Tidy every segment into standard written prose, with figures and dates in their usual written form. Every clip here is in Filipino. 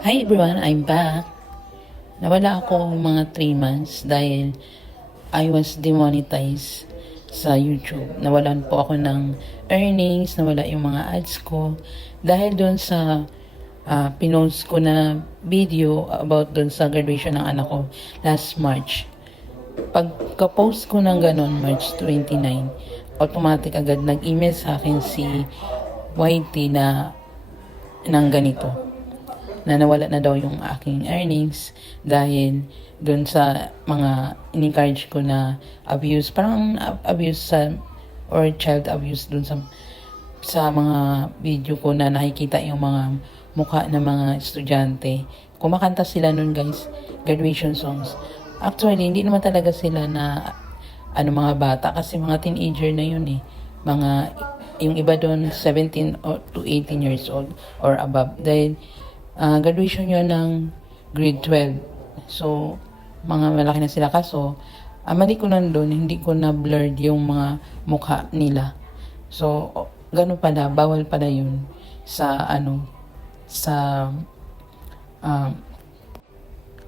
Hi everyone, I'm back. Nawala ako mga 3 months dahil I was demonetized sa YouTube. Nawalan po ako ng earnings, nawala yung mga ads ko dahil doon sa pinost ko na video about doon sa graduation ng anak ko last March. Pagka-post ko ng ganon, March 29, automatic agad nag-email sa akin si YT na ng ganito na nawala na daw yung aking earnings dahil dun sa mga in-encourage ko na abuse, parang abuse sa or child abuse dun sa mga video ko na nakikita yung mga mukha ng mga estudyante. Kumakanta sila nun guys, graduation songs. Actually, hindi naman talaga sila na mga bata kasi mga teenager na yun eh. Yung iba doon 17 to 18 years old or above. Dahil graduation yun ng grade 12. So, mga malaki na sila. Kaso, mali ko nandun, hindi ko na blurred yung mga mukha nila. So, ganun pala, bawal pala yun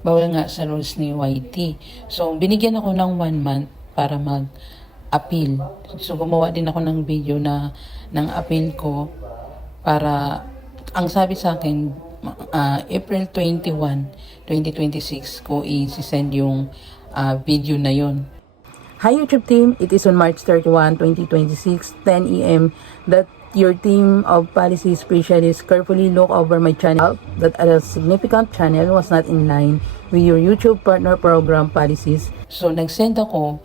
bawal nga sa rules ni YT. So, binigyan ako ng 1 month para mag-appeal. So, gumawa din ako ng video ng appeal ko para, ang sabi sa akin, April 21, 2026 ko i-send yung video na yon. Hi YouTube team, it is on March 31, 2026, 10 a.m. that your team of policy specialists carefully look over my channel that a significant channel was not in line with your YouTube partner program policies. So nag-send ako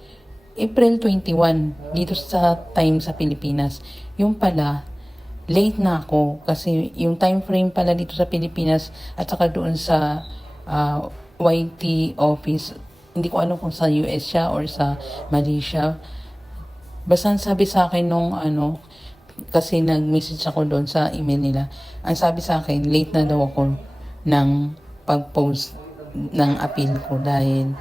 April 21 dito sa time sa Pilipinas. Yung pala late na ako kasi yung time frame pala dito sa Pilipinas at saka doon sa YT office, hindi ko alam kung sa US siya or sa Malaysia. Basta sabi sa akin nung kasi nag-message ako doon sa email nila, ang sabi sa akin late na daw ako ng pag-post ng appeal ko dahil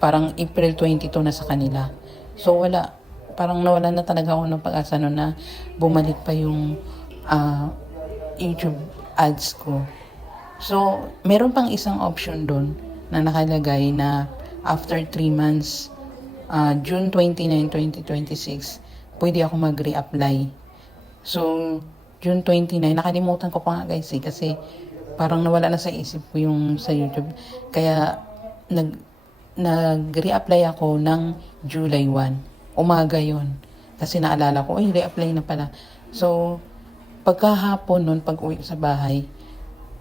parang April 22 na sa kanila. So parang nawalan na talaga ako ng pag-asa na bumalik pa yung YouTube ads ko. So, meron pang isang option doon na nakalagay na after 3 months, June 29, 2026, pwede ako mag-reapply. So, June 29, nakalimutan ko pa nga guys kasi parang nawala na sa isip ko yung sa YouTube. Kaya, nag-reapply ako ng July 1. Umaga yon kasi naalala ko, reapply na pala. So, pagkahapon nun, pag uwi sa bahay,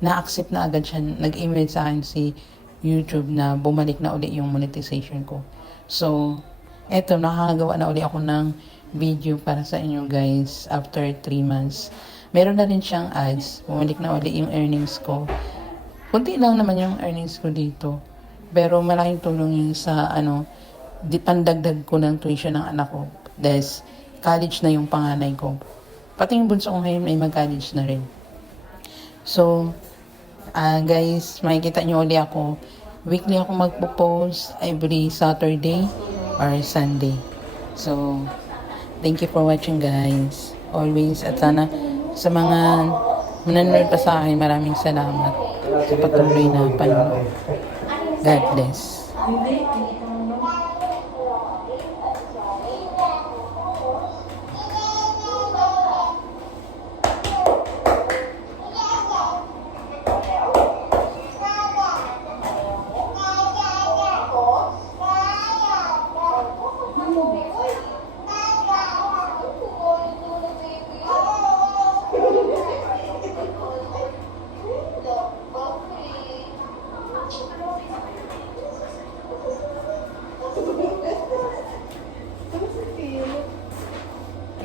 na-accept na agad siya. Nag-email sa akin si YouTube na bumalik na uli yung monetization ko. So, eto, nakakagawa na uli ako ng video para sa inyo guys after 3 months. Meron na rin siyang ads. Bumalik na uli yung earnings ko. Kunti lang naman yung earnings ko dito. Pero malaking tulong yung sa pandagdag ko ng tuition ng anak ko dahil college na yung panganay ko. Pati yung bunso ko ngayon ay mag-college na rin. So, guys, makikita nyo ulit ako. Weekly ako magpo-post every Saturday or Sunday. So, thank you for watching guys. Always, at sana sa mga mananood pa sa akin, maraming salamat sa patuloy na panonood. God bless.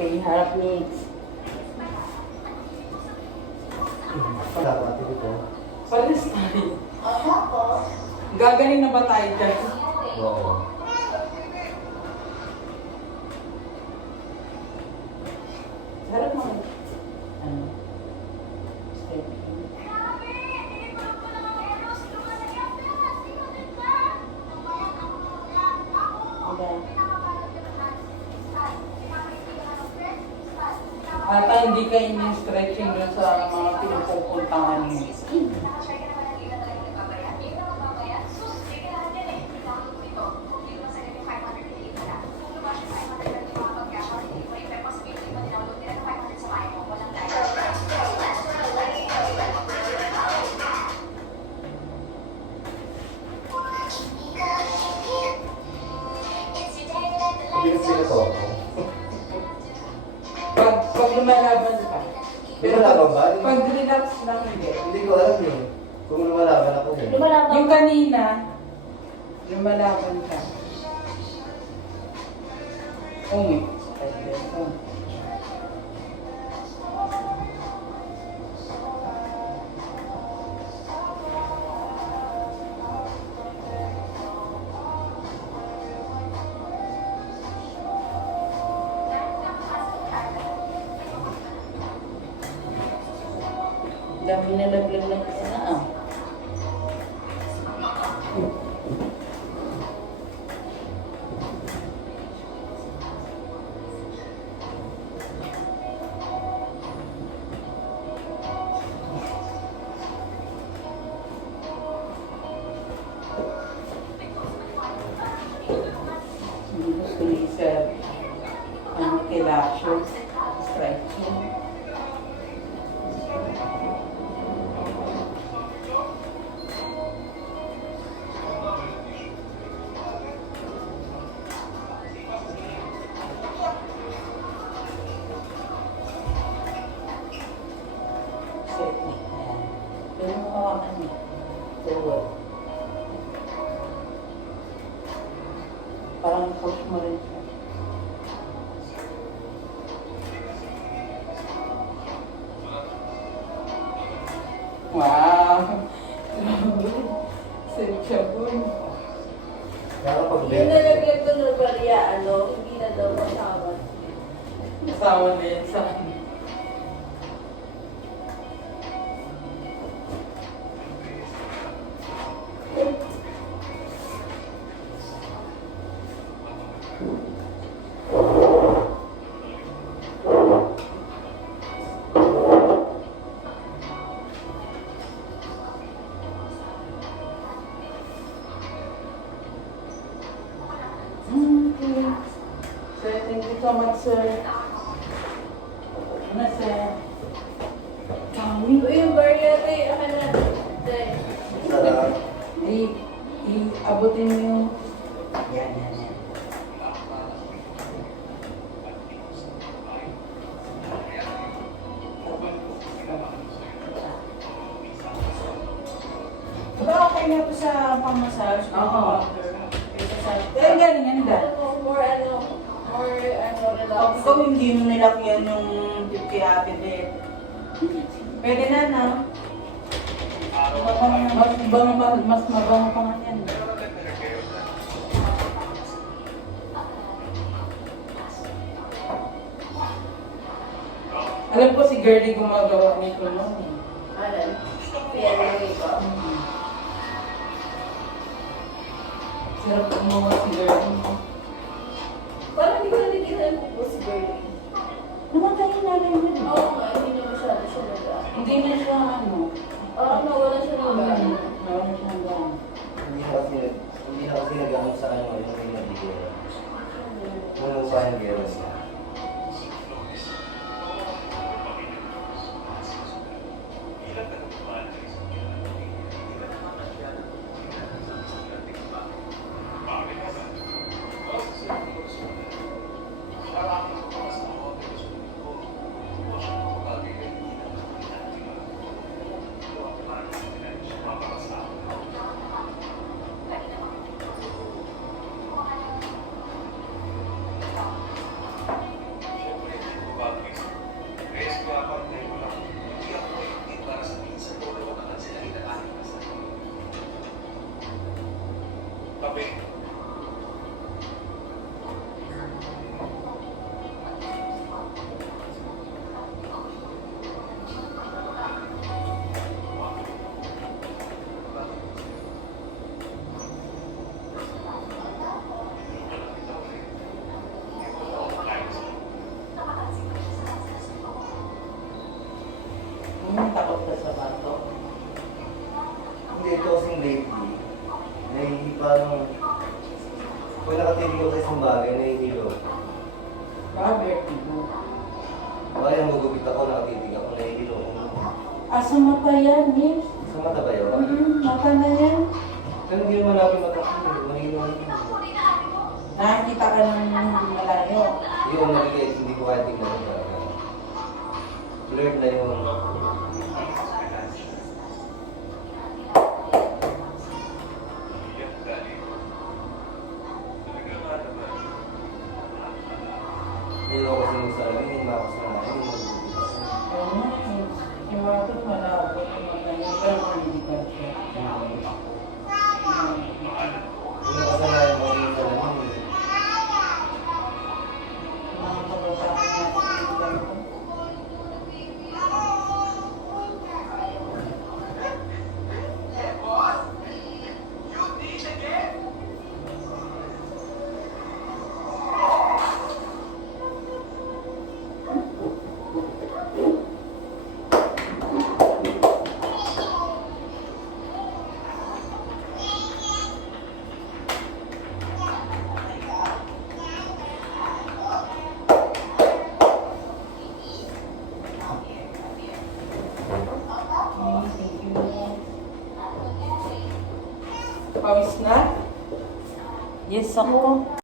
Okay, harap ni Palis tayo. Gagaling na ba tayo dyan? Oo. Harap mo. Ata hindi ka in-stretching dun sa mga pinupupuntahan mo. lumalaban ka. Pero Lumalaban ba? pag relax lang hindi. Hindi ko alam yun. Kung lumalaban ako yun. Lumalaban Yung ka. kanina, lumalaban ka. Umi. Dami na laglag na ah. Gusto ni Sir, kilasyo, stretching. Technique na yan. Pero hawakan niya. Forward. Parang push mo rin siya. Wow! Sensya po. Kaya pag Yung nalaglag ko na barya, hindi na daw masama. Kasama na yan sa akin. Okay. Sir, thank you so much, sir. Ano, sir? Kami. Uy, yung barya, tay, akin na. Tay. Sarap. Abutin mo yung... Yan. Diba okay na po sa pang-massage? Oo. Kaysa sa... Eh, galing, ganda. More relax. Ikaw hindi mo nilakyan yung 50 ate din. Pwede na, no? Mas mabango pa nga yan. Alam ko si Girlie gumagawa nito noon. Alam. PLA ko. Sarap gumawa si Girlie. Parang hindi ko nakikita yung kuko si Bernie. Namatay yung nanay mo. Oo nga, hindi na masyado siya Hindi na siya ano. Parang nawala siya ng gano'n. Nawala siya ng gano'n. Hindi na kasi nagamit sa kanya yung may nabigyan. Nung sa akin gano'n siya. Takot ka sa bato. Hindi, ito kasing lately. Parang... Kung nakatilig ako sa isang bagay, nahihilo. Baka vertigo. Baka yung magugupit ako, nakatitig ako, nahihilo. Sa mata yan, eh. Sa mata ba yun? Mata na yan. Pero hindi naman namin matakot. Mahilo. Nakikita ka ng malayo. Yun, nakikita, hindi ko kaya tignan talaga. Blurred na yung... Hindi ako kasi sabi, hindi na ako sanayin, hindi mo Yung mga ito, malabo. Pero critical siya. Yung kasanayan mo yung salamin, Mga kabataan natin, critical ko. Pawis na? Yes, ako.